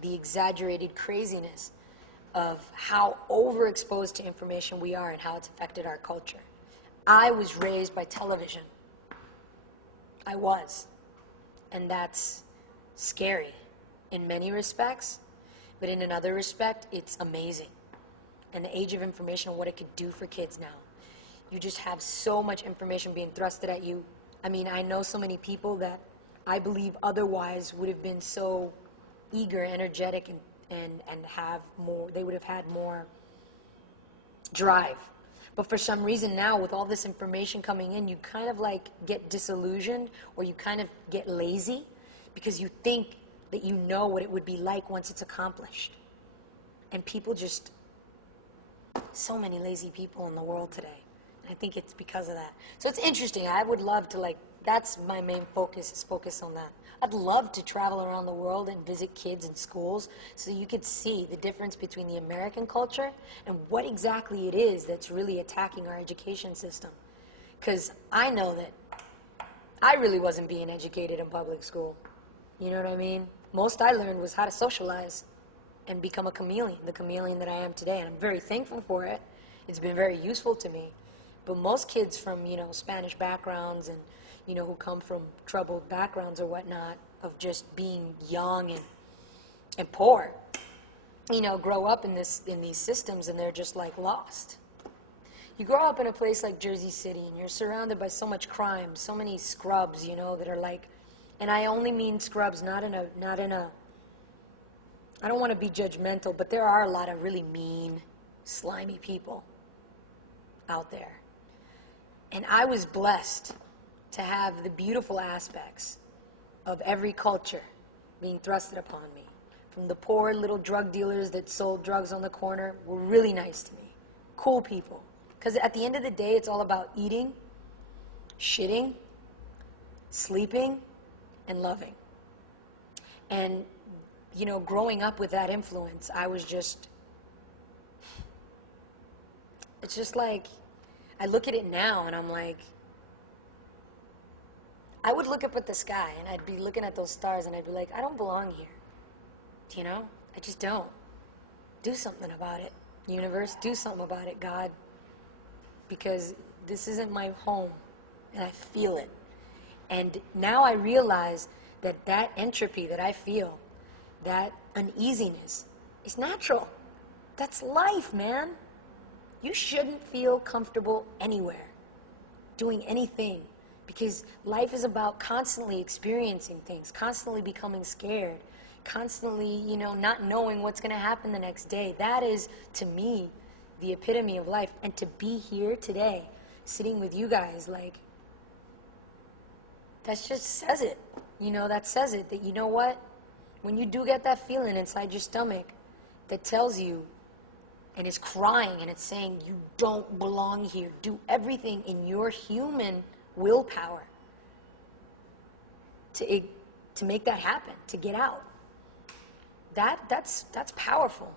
the exaggerated craziness of how overexposed to information we are and how it's affected our culture. I was raised by television. I was. And that's scary in many respects, but in another respect, it's amazing. And the age of information, what it could do for kids now. You just have so much information being thrusted at you. I mean, I know so many people that I believe otherwise would have been so eager, energetic, and have more, they would have had more drive. But for some reason now, with all this information coming in, you kind of like get disillusioned, or you kind of get lazy because you think that you know what it would be like once it's accomplished. And people just, so many lazy people in the world today. I think it's because of that. So it's interesting. I would love to, like, that's my main focus, is focus on that. I'd love to travel around the world and visit kids in schools so you could see the difference between the American culture and what exactly it is that's really attacking our education system. Because I know that I really wasn't being educated in public school. You know what I mean? Most I learned was how to socialize and become a chameleon, the chameleon that I am today. And I'm very thankful for it. It's been very useful to me. But most kids from, Spanish backgrounds and, who come from troubled backgrounds or whatnot, of just being young and poor, grow up in these systems, and they're just like lost. You grow up in a place like Jersey City, and you're surrounded by so much crime, so many scrubs, that are like, and I only mean scrubs, not in a, I don't want to be judgmental, but there are a lot of really mean, slimy people out there. And I was blessed to have the beautiful aspects of every culture being thrusted upon me. From the poor little drug dealers that sold drugs on the corner were really nice to me. Cool people. Because at the end of the day, it's all about eating, shitting, sleeping, and loving. And, growing up with that influence, I was just, it's just like, I look at it now and I'm like, I would look up at the sky and I'd be looking at those stars and I'd be like, I don't belong here. I just don't. Do something about it, universe. Do something about it, God. Because this isn't my home and I feel it. And now I realize that entropy that I feel, that uneasiness, is natural. That's life, man. You shouldn't feel comfortable anywhere, doing anything, because life is about constantly experiencing things, constantly becoming scared, constantly, not knowing what's going to happen the next day. That is, to me, the epitome of life. And to be here today, sitting with you guys, like, that just says it. That says it, that you know what? When you do get that feeling inside your stomach that tells you, and is crying, and it's saying, you don't belong here. Do everything in your human willpower to make that happen, to get out. That's powerful.